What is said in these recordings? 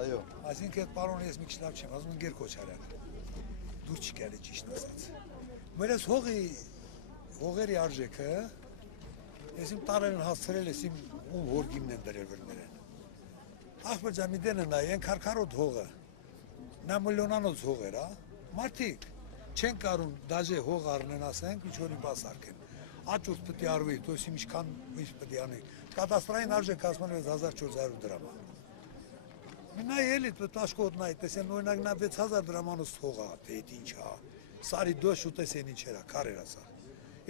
Այո։ Այսինքն այդ պարոն ես մի քիչ լավ չեմ, ասում գեր կոչարան։ Դուր չկալի ճիշտ ասած։ Մեր այս հողերի արժեքը ես իմ տարերն հասցրել ես իմ ում հորգիմն են դրել վերներեն։ Ախպեջան մի դենը նայ, են քարքարոտ հողը։ Նա միլիոնանոց հող էր, հա։ Մարդիկ չեն կարում դաժե հող առնեն, ասենք, ինչ որ բաց արկեն։ Աճուրդ պետք է արվի, դոս ինչքան ինչ պետք է անի։ Կադաստրային արժեքը ասում են 1400 դրամ։ Մինա էլի տաշկոտ նայ, տեսեն օրինակ նա 6000 դրամանոց հող է, թե դա ինչ է։ Սարի դոշ ու տեսեն ինչ era, քարեր ասա։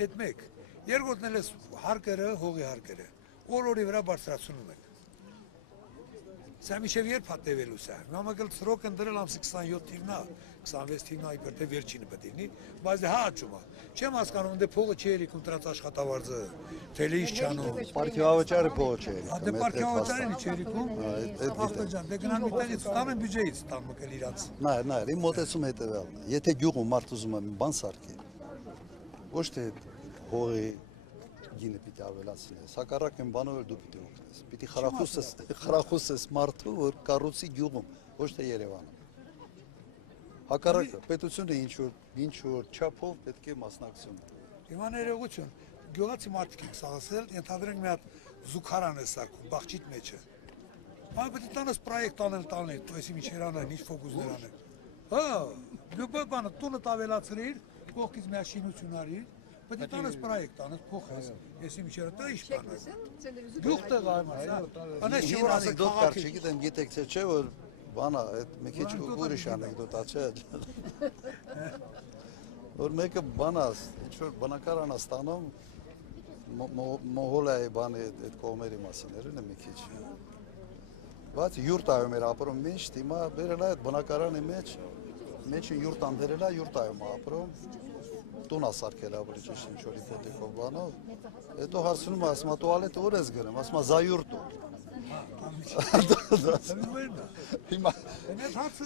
Այդ մեկ, երկրորդն էլ է հարկերը, հողի հարկերը։ Օր-օրի վրա բարձրացնում են։ Սա միշև երբ հատևելու սա։ Նամակել սրոք են դրել ամսի 27 թիվնա, 26 թիվնա իբր թե վերջինը պետք է լինի, բայց դե հա աճում է։ Չեմ հասկանում, դե փողը չի երի կոնտրատ աշխատավարձը, թելի ինչ չանում։ Պարքիվավաճառը փողը չէ։ Դե պարքիվավաճառին չի երի կում։ Ախպեջան, դե գնան միտենից ստանում բյուջեից տան մկել իրանց։ Նայր, իմ մոտեցում հետևյալն է։ Եթե գյուղում մարդ ուզում է մի բան սարքի, ոչ թե հողի գինը պիտի ավելացնես, հակառակ այն բանով էլ դու պիտի օգնես։ Պիտի խրախուսես մարդու, որ կառուցի գյուղում, ոչ թե Երևանում։ Հակառակը, պետությունը ինչ որ չափով պետք է մասնակցություն։ Հիմա ներողություն, գյուղացի մարդիկ են սաղասել, ենթադրենք մի հատ զուգարան է սարքում, բաղջիտ մեջը։ Բայց պետք է տանես պրոյեկտ անել տալի, այսի միջեր անել, ինչ ֆոկուսներ անել։ Հա, լյուբը բանը տունը ավելացրիր, կողքից մի շինություն արիր, պետք է տանես պրոյեկտ անես, փոխես, այսի միջերը դա ինչ բան է։ Գյուղ տեղ այմա, անես Ինչ անեկդոտ կար, չգիտեմ, գիտեք թե չէ, որ բանա, այդ մի քիչ ուրիշ անեկդոտա չէ։ Որ մեկը բանա, ինչ որ բնակարան ստանում Մոնղոլիայի բանի այդ կողմերի մասին էր մի քիչ։ Բայց յուրտայում էր ապրում միշտ, հիմա բերել է այդ բնակարանի մեջը յուրտան դերել է, յուրտայում ապրում, տուն ասարկել ավելի ճիշտ ինչ որ իպոթեկով բանով։ Հետո հարցնում ասում է տուալետը ուր ես գնում, ասում է զայուրտ։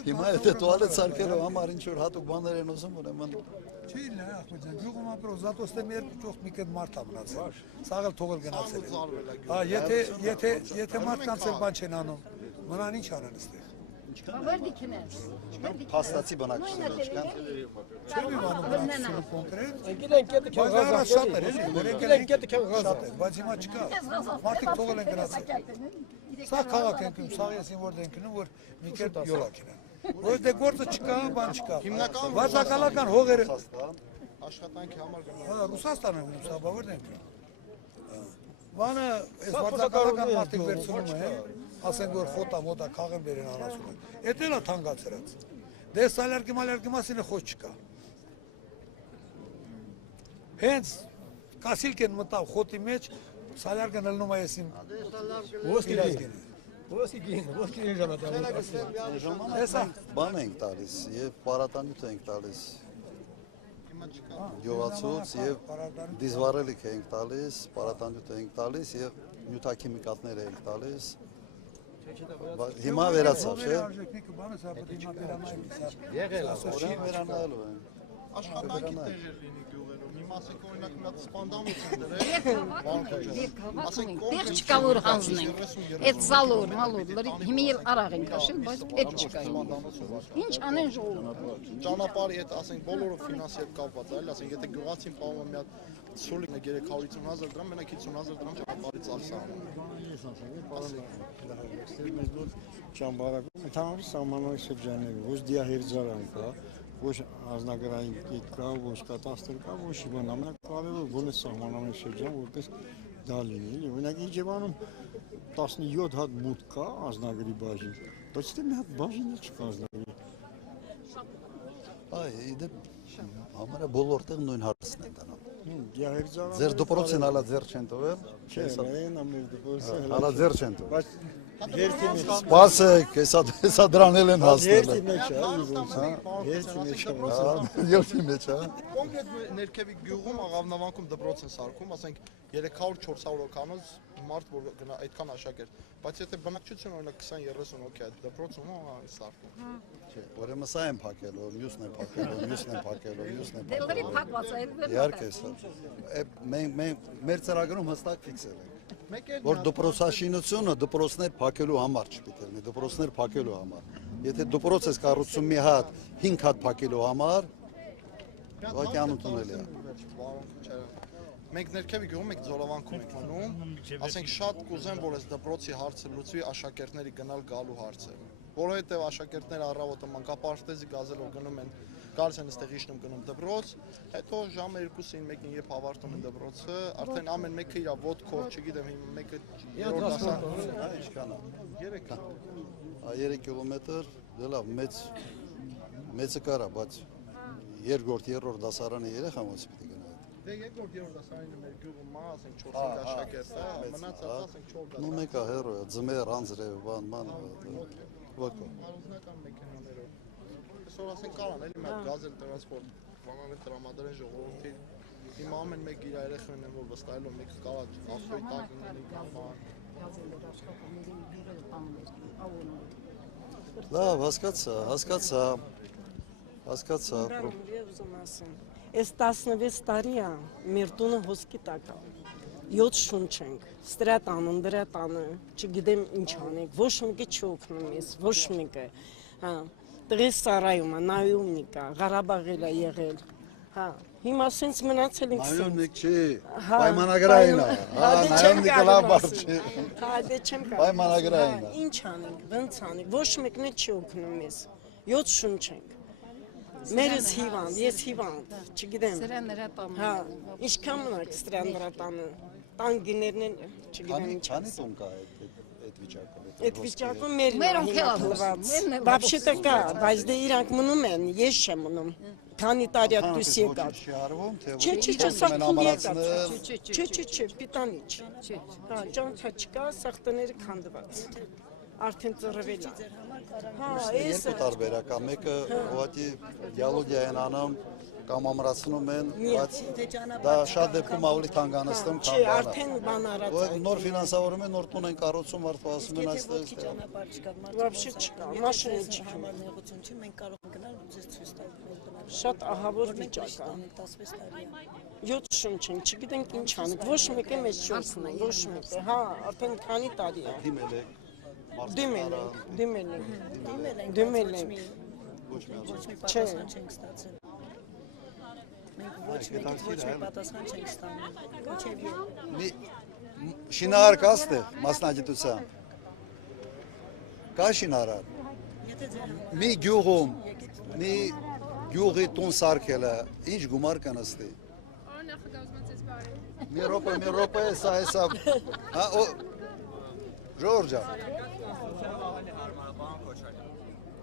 Հիմա եթե տուալետ սարքելու համար ինչ որ հատուկ բաներ են ուզում, ուրեմն չի լա, ախպեջան, գյուղում ապրող զատոստե մի երկու ճոխ մի կետ մարդ ա մնացել, սաղել թողել գնացել են։ Եթե մարդկանց էլ բան չեն անում, մնան ինչ անեն ստեղ։ փաստացի բնակչություններ չկան։ Չեմ իմանում բնակչությունը կոնկրետ, բայց հիմա չկա, մարդիկ թողել են գնացել։ Սա քաղաք ենք ում, սաղ ես որ դենք նում, որ մի կետ յոլակ են։ Որ դե գործը չկա, բան չկա։ Վարձակալական հողերը։ Աշխատանքի համար գնալ։ Հա, Ռուսաստանը ում, սա բավար դենք նում։ Բանը, ես վարձակալական մարդիկ վերցնում են, ասենք որ խոտա մոտա քաղեն բերեն անասում են։ Էդ էլ է թանգացրած։ Դե սալյարկի մալյարկի մասին է խոսք չկա։ Հենց կասիլք են մտավ խոտի մեջ, սալյարկը նլնում է ես իմ Բան ենք տալիս և պարատանյութ ենք տալիս գյուղացուց և դիզվարելիք ենք տալիս, պարատանյութ ենք տալիս և նյութաքիմիկատներ ենք տալիս Հիմա վերացավ, չէ՞։ Եղել վերանալու են։ Աշխատանքի տեղեր լինի գյուղերում, մի մասը օրինակ մի հատ սպանդամուց են դրել, դեր չկա որ հանձնենք, այդ սալոր, մալոր, հիմի էլ արաղ ենք աշել, բայց այդ չկա ինչ անեն ժողովուրդ։ Ճանապարհի հետ, ասենք, բոլորը ֆինանսի հետ կապված, այլ, ասենք, եթե գյուղացին պահում մի հատ սուլիկն է 350,000 դրամ, մենակ 50,000 դրամ ճանապարհի ծախս Ճամբարակում ընդհանուր սահմանային շրջաններ, ոչ դիահերձարան կա, ոչ անձնագրային կետ կա, ոչ կատաստր կա, ոչ իման ամենակարևորը գոնե սահմանային շրջան, որպես դա լինի։ Օրինակ Իջևանում 17 հատ մուտք կա անձնագրի բաժին, բայց դե մի հատ բաժինը չկա անձնագրի։ Այ, իդեպ համարը բոլոր տեղ նույն հարցն են տանում։ Դիահերձարան։ Ձեր դպրոցին հալա ձեր չեն տվել։ Չէ, այն ամեն դպրոցը հալա ձեր չեն տվել։ Բայց երկի մեջ Սպասեք, հեսա դրան էլ են հասնել։ երկի մեջ է, երկի մեջ է։ Երկի մեջ է։ Կոնկրետ ներքևի գյուղում աղավնավանքում դպրոց են սարքում, ասենք 300-400 հոգանոց մարդ որ գնա այդքան աշակերտ, բայց եթե բնակչություն օրինակ 20-30 հոգի այդ դպրոցում այն սարքում։ Չէ, ուրեմն սա են փակելու, մյուսն են փակելու, մյուսն են փակելու, մյուսն են Դե լրի փակելու։ փակված է, Իհարկե սա։ Մենք մեր ծրագրում հստակ ֆիքսել ենք։ որ դպրոցաշինությունը դպրոցներ փակելու համար չպիտի լինի, դպրոցներ փակելու համար։ Եթե դպրոց ես կառուցում մի հատ, 5 հատ փակելու համար, ուղղակի անընդունելի է։ Մենք ներքևի գյուղում ենք Զորավանքում ենք մնում, ասենք շատ կուզեմ, որ այս դպրոցի հարցը լուծվի աշակերտների գնալ գալու հարցը։ Որովհետև աշակերտները առավոտը մանկապարտեզի գազելով գնում են, գալիս են այստեղ իջնում գնում դպրոց, հետո ժամը 2-ին 1-ին երբ ավարտում են դպրոցը, արդեն ամեն մեկը իր ոտքով, չգիտեմ, մեկը 3 դասարան, Ինչքան է։ 3 3 կիլոմետր, դե լավ, մեծը կարա, բայց երկրորդ, երրորդ դասարանի երեխան ոնց պիտի գնա։ Դե երկրորդ երրորդ դասարանը մեր գյուղում մա, ասենք 4-5 աշակերտ է, մնացած ասենք 4 դասարան։ Ну մեկը հերո է, ձմեր, անձրև, բան, ոկո։ Առանձնական մեքենաներով։ Այսօր ասենք կարան էլի մեր գազել տրանսպորտ, բանալը տրամադրեն ժողովրդի։ Հիմա ամեն մեկ իր երեխան են որ վստահելով մեկը կարա ավտոյի տակ լինի կամ բան։ Լավ, հասկացա։ Այս 16 տարի է մեր տունը հոսքի տակ է։ 7 շունչ ենք, ստրատանը, դրատանը, չգիտեմ ինչ անենք, ոչ մեկը չօգնում ես, ոչ մեկը։ Հա, տղես սարայում է, նայումնիկ է, Ղարաբաղել է եղել։ Հա, հիմա սենց մնացել ենք սենց։ Նայումնիկ չի, պայմանագրային է։ Հա, նայումնիկը լավ բառ չի։ Հա, դե չեմ կարող։ Պայմանագրային է։ Ինչ անենք, ոնց անենք, ոչ մեկն է չի օգնում ես։ 7 շունչ ենք։ Մերս հիվանդ, ես հիվանդ, չգիտեմ։ Սրաներա տանը։ Հա, ինչքան մնաք ստրանդրատանը, տան գիներն են, չգիտեմ ինչ։ Քանի տոն կա այդ վիճակը։ Այդ վիճակը մեր Մերոնք հիմա էլ թվաց։ մերն էլ Вообще-то կա, բայց դե իրանք մնում են, ես չեմ մնում։ Քանի տարի է դուս եկած։ Չի արվում, թե Չէ, սա քուն եկած։ Չէ, պիտանի չի։ Հա, ճանցա չկա, սախտները քանդված։ Արդեն ծռվել է։ Հա, երկու տարբերակ է, մեկը ուղղակի դիալոգիա են անում կամ ամրացնում են, բայց դա շատ դեպքում ավելի թանկանացնում Չէ, քան բանը։ արդեն բան արած Ու նոր ֆինանսավորում են, նոր տուն են կառուցում, արդեն ասում են այստեղ։ Вообще չկա, մաշինը չկա։ Նեղություն չի, մենք կարող ենք գնալ ու ձեզ ցույց տալ մեր բնակչությանը։ Շատ ահավոր վիճակ է։ 16 տարի է։ 7 շունչ են, չգիտենք ինչ անենք, ոչ մեկը մեզ չօգնում, ոչ մեկը։ Հա, արդեն քանի տարի է։ Դիմել եք, Դիմել ենք։ Դիմել ենք, Դիմել բայց ենք։ ոչ մի ոչ մի պատասխան չենք ստացել։ Մենք ոչ մեկից ոչ մի պատասխան չենք ստանում։ Ինչև մի շինարար կա ստեղ մասնագիտության։ Կա շինարար։ եթե ձեր համար Մի գյուղում, մի գյուղի տուն սարքելը, ինչ գումար կանստի։ Մի րոպե, սա, հա, Ժորժա,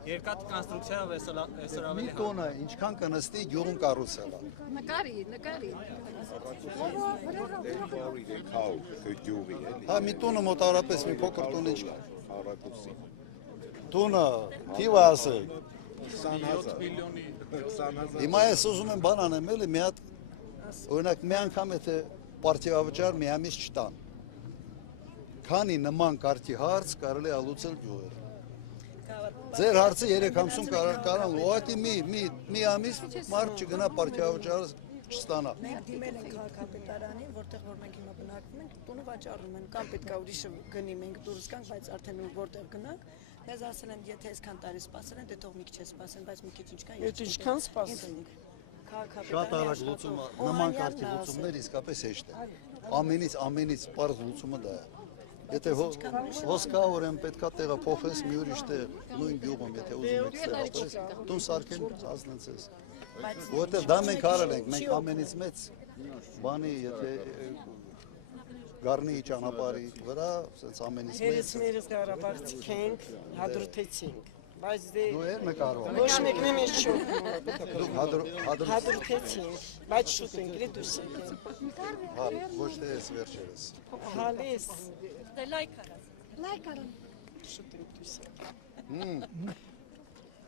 Երկաթ կոնստրուկցիայով այսօր մի ավելի տոնը ինչքան կանստի գյուղում կառուցելը։ Նկարի։ Հա, մի տունը մոտավորապես մի փոքր տուն ինչ։ Տունը, թիվը ասեք։ 20000 միլիոնի 20000 Հիմա ես ուզում եմ բան անեմ, էլի մի հատ, օրինակ մի անգամ եթե պարտիավճար մի ամիս չտան։ Քանի նման կարգի հարց կարելի է լուծել գյուղերը։ Ձեր հարցը 3 ամսում կարան լուծի մի ամիս մարդ չգնա պարտիավճար չստանա։ մենք դիմել ենք քաղաքապետարանին, որտեղ որ մենք հիմա բնակվում ենք, տունը վաճառում են, կամ պետք է ուրիշը գնի, մենք դուրս գանք, բայց արդեն որտեղ գնանք, մեզ ասել են, եթե այսքան տարի սպասել են, դե թող մի քիչ սպասեն, բայց մի քիչ ինչքան Այդ ինչքան սպասենք։ Շատ արագ լուծումը, նման կարգի լուծումներ իսկապես հեշտ է։ Ամենից պարզ լուծումը դա է։ Եթե հոսքա օրեն պետքա տեղը փոխես մի ուրիշ տեղ, նույն գյուղում, եթե ուզում եք ստեղծես, տուն սարքեն հասնեցես։ Որտեղ դա մենք արել ենք, մենք ամենից մեծ բանի, եթե Գառնի ճանապարհի վրա, ասենց ամենից Հերս մեծ մերս Ղարաբաղցիք ենք, հադրութեցինք, բայց դե դու էր նկարում։ ոչ մեկն է մեզ չօգնում։ Դու Հադրութեցինք, բայց շուտ ենք լի դուրս եկել։ հա, ոչ թե ես վերջերս։ Հալիս Դե լայք արած։ շուտ ենք դուրս եկել։